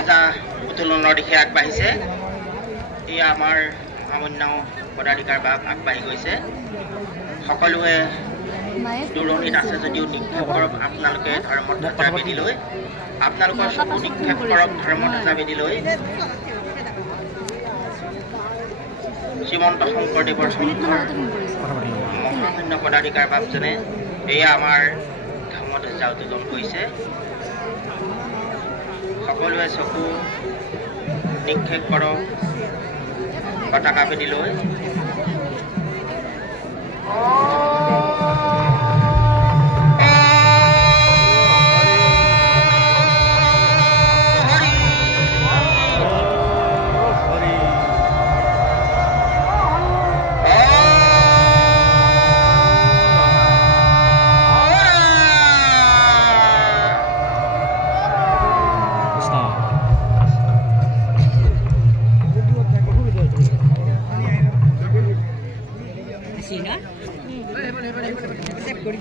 এটা উত্তোলনৰ দিশে আগবাঢ়িছে। এয়া আমাৰ সামান্য পদাধিকাৰ বা আগবাঢ়ি গৈছে। সকলোৱে দূৰণিত আছে যদিও নিক্ষেপ কৰক আপোনালোকে ধৰ্মৰ ধ্বজা বেদীলৈ। আপোনালোকৰ চকু নিক্ষেপ কৰক ধৰ্মৰ ধ্বজা বেদীলৈ। শ্ৰীমন্ত শংকৰদেৱৰ সংঘৰ মহামান্য পদাধিকাৰ বাবজনে এয়া আমাৰ ধৰ্ম ধ্বজা উত্তোলন কৰিছে। সকলোৱে চকু নিক্ষেপ কৰক পতাকা বেদীলৈ। Sina? Sep কৰে দিছি